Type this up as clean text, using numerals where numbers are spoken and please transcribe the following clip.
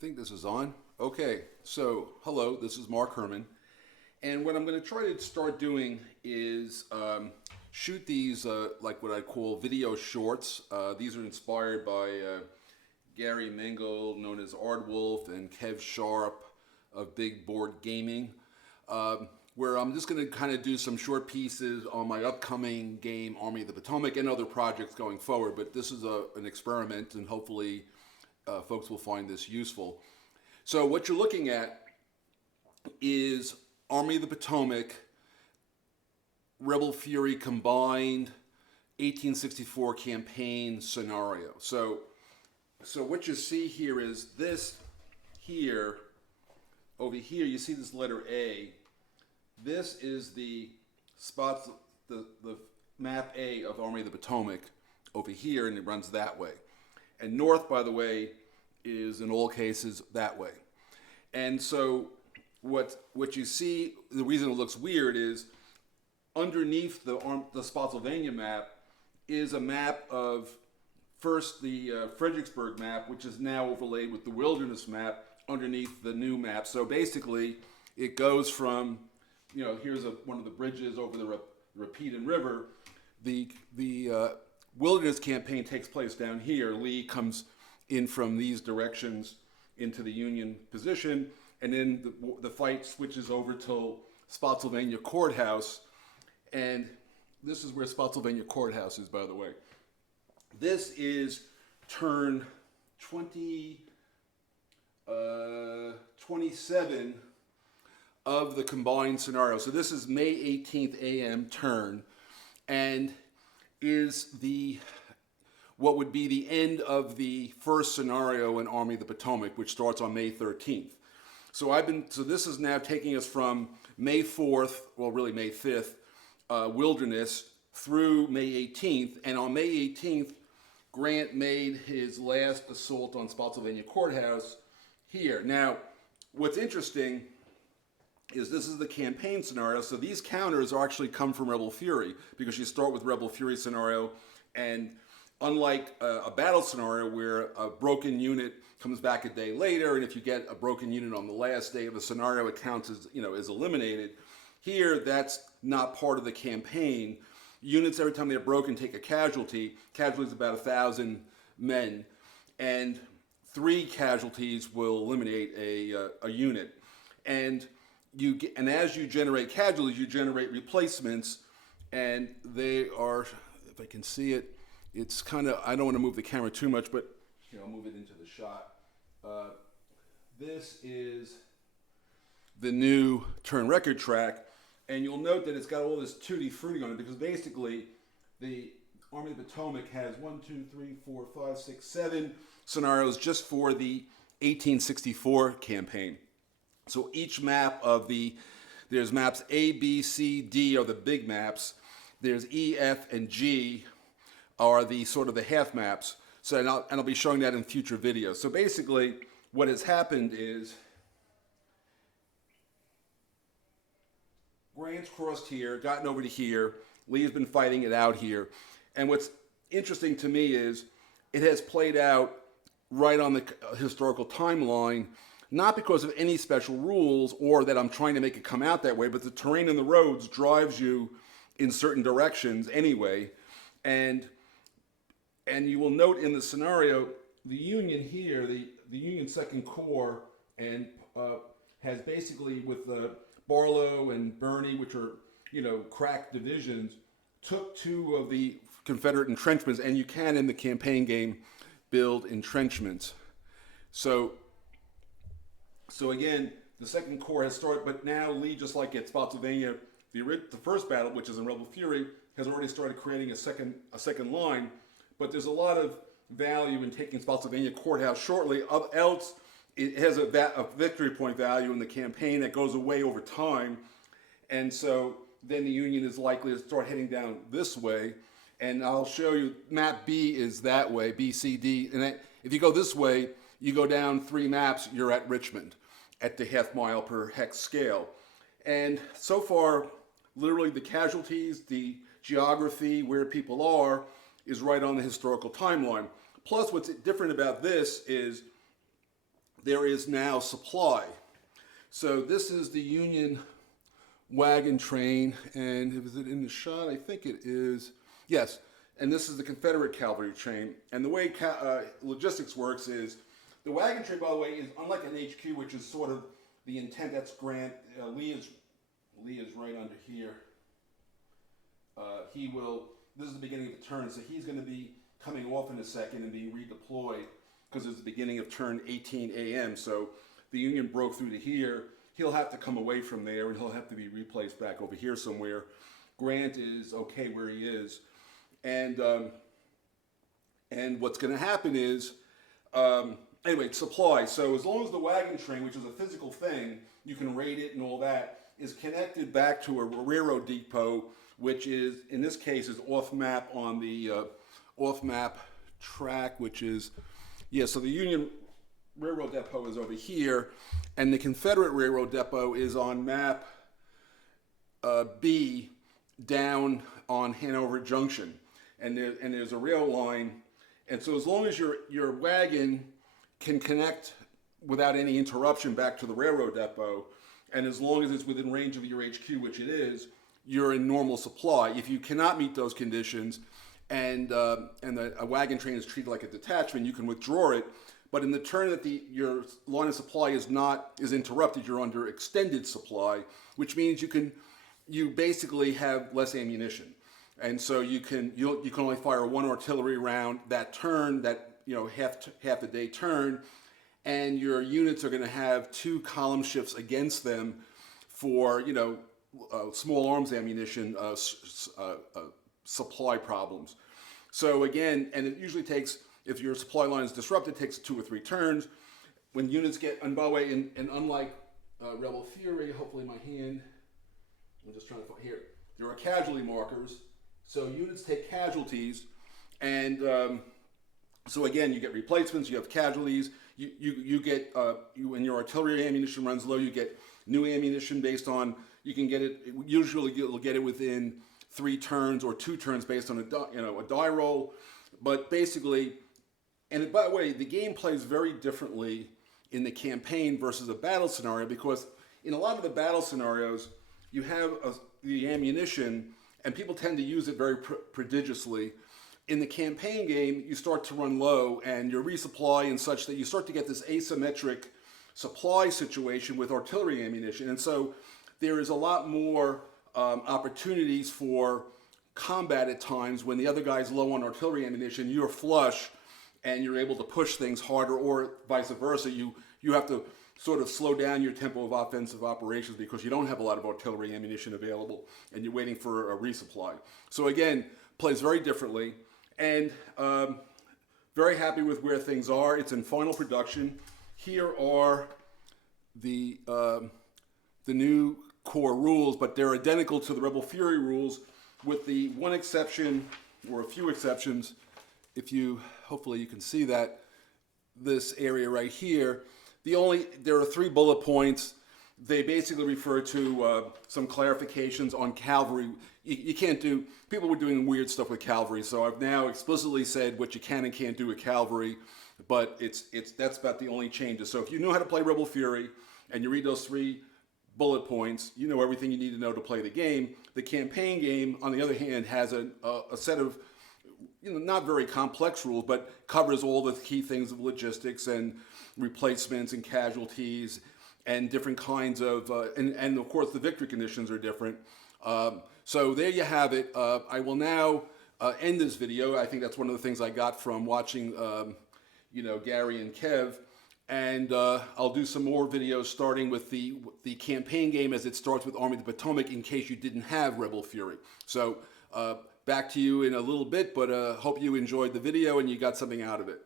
think this is on. Okay, so hello, this is Mark Herman. And what I'm going to try to start doing is shoot these like what I call video shorts. These are inspired by Gary Mingle, known as Ardwolf, and Kev Sharp of Big Board Gaming, where I'm just going to kind of do some short pieces on my upcoming game, Army of the Potomac, and other projects going forward. But this is an experiment, and hopefully folks will find this useful. So what you're looking at is Army of the Potomac, Rebel Fury combined 1864 campaign scenario. So what you see here is this here, over here, you see this letter A. This is the spots, the map A of Army of the Potomac over here, and it runs that way. And north, by the way, is in all cases that way. And so what you see, the reason it looks weird is underneath the Spotsylvania map is a map of first the Fredericksburg map, which is now overlaid with the Wilderness map underneath the new map. So basically, it goes from, here's one of the bridges over the Rapidan River. The Wilderness campaign takes place down here. Lee comes in from these directions into the Union position, and then the fight switches over to Spotsylvania Courthouse, and this is where Spotsylvania Courthouse is, by the way. This is turn 27 of the combined scenario. So this is May 18th a.m. turn, and is what would be the end of the first scenario in Army of the Potomac, which starts on May 13th. So this is now taking us from May 4th, well, really May 5th, Wilderness, through May 18th. And on May 18th, Grant made his last assault on Spotsylvania Courthouse here. Now, what's interesting is this is the campaign scenario. So these counters actually come from Rebel Fury, because you start with Rebel Fury scenario, and unlike a battle scenario where a broken unit comes back a day later, and if you get a broken unit on the last day of the scenario, it counts as, is eliminated. Here, that's not part of the campaign. Units, every time they're broken, take a casualty. Casualty is about 1,000 men, and 3 casualties will eliminate a unit. And as you generate casualties, you generate replacements, and they are, if I can see it, it's kind of, I don't want to move the camera too much, but here, I'll move it into the shot. This is the new turn record track, and you'll note that it's got all this tutti frutti on it, because basically the Army of the Potomac has 7 scenarios just for the 1864 campaign. So each map there's maps A, B, C, D are the big maps. There's E, F, and G are the sort of the half maps. So, and I'll be showing that in future videos. So basically, what has happened is Grant's crossed here, gotten over to here. Lee's been fighting it out here. And what's interesting to me is it has played out right on the historical timeline, not because of any special rules or that I'm trying to make it come out that way, but the terrain and the roads drives you in certain directions anyway. And you will note in the scenario, the Union here, the Union Second Corps, and has basically with Barlow and Birney, which are crack divisions, took 2 of the Confederate entrenchments, and you can in the campaign game build entrenchments. So again, the Second Corps has started, but now Lee, just like at Spotsylvania, the first battle, which is in Rebel Fury, has already started creating a second line. But there's a lot of value in taking Spotsylvania Courthouse shortly, else it has a victory point value in the campaign that goes away over time. And so then the Union is likely to start heading down this way. And I'll show you, map B is that way, B, C, D. And if you go this way, you go down 3 maps, you're at Richmond at the half mile per hex scale. And so far, literally the casualties, the geography, where people are, is right on the historical timeline. Plus, what's different about this is there is now supply. So this is the Union wagon train, and is it in the shot? I think it is. Yes, and this is the Confederate cavalry train. And the way logistics works is the wagon train, by the way, is unlike an HQ, which is sort of the intent. That's Grant. Lee is right under here. This is the beginning of the turn, so he's going to be coming off in a second and being redeployed because it's the beginning of turn 18 a.m. So the Union broke through to here. He'll have to come away from there, and he'll have to be replaced back over here somewhere. Grant is okay where he is, and what's going to happen is, anyway, supply. So as long as the wagon train, which is a physical thing, you can rate it and all that, is connected back to a railroad depot, which is, in this case, is off map on the off map track, which is, yeah. So the Union Railroad Depot is over here, and the Confederate Railroad Depot is on map B down on Hanover Junction, and there's a rail line, and so as long as your wagon can connect without any interruption back to the railroad depot, and as long as it's within range of your HQ, which it is, you're in normal supply. If you cannot meet those conditions, and a wagon train is treated like a detachment, you can withdraw it. But in the turn that your line of supply is interrupted, you're under extended supply, which means you basically have less ammunition, and so you can only fire one artillery round that turn, that half a day turn, and your units are going to have 2 column shifts against them for small arms ammunition supply problems. So again, and it usually takes, if your supply line is disrupted, it takes 2 or 3 turns. When units get, and by the way, and unlike Rebel Fury, hopefully my hand, I'm just trying to find here, there are casualty markers. So units take casualties, and so again, you get replacements, you have casualties, you get, when your artillery ammunition runs low, you get new ammunition based on, you can get it, usually you'll get it within 3 turns or 2 turns based on a die roll. But basically, and by the way, the game plays very differently in the campaign versus a battle scenario, because in a lot of the battle scenarios, you have the ammunition, and people tend to use it very prodigiously. In the campaign game, you start to run low, and you resupply and such that you start to get this asymmetric supply situation with artillery ammunition. And so there is a lot more opportunities for combat at times when the other guy's low on artillery ammunition, you're flush, and you're able to push things harder, or vice versa. You have to sort of slow down your tempo of offensive operations because you don't have a lot of artillery ammunition available, and you're waiting for a resupply. So again, plays very differently, and very happy with where things are. It's in final production. Here are the new core rules, but they're identical to the Rebel Fury rules, with the one exception, or a few exceptions. Hopefully you can see that, this area right here. There are 3 bullet points. They basically refer to some clarifications on cavalry. You can't do, people were doing weird stuff with cavalry, so I've now explicitly said what you can and can't do with cavalry, but that's about the only changes. So if you know how to play Rebel Fury, and you read those 3 bullet points, you know everything you need to know to play the game. The campaign game, on the other hand, has a set of not very complex rules, but covers all the key things of logistics and replacements and casualties and different kinds of, and of course the victory conditions are different. So there you have it. I will now end this video. I think that's one of the things I got from watching, Gary and Kev. And I'll do some more videos starting with the campaign game as it starts with Army of the Potomac, in case you didn't have Rebel Fury. So back to you in a little bit, but hope you enjoyed the video and you got something out of it.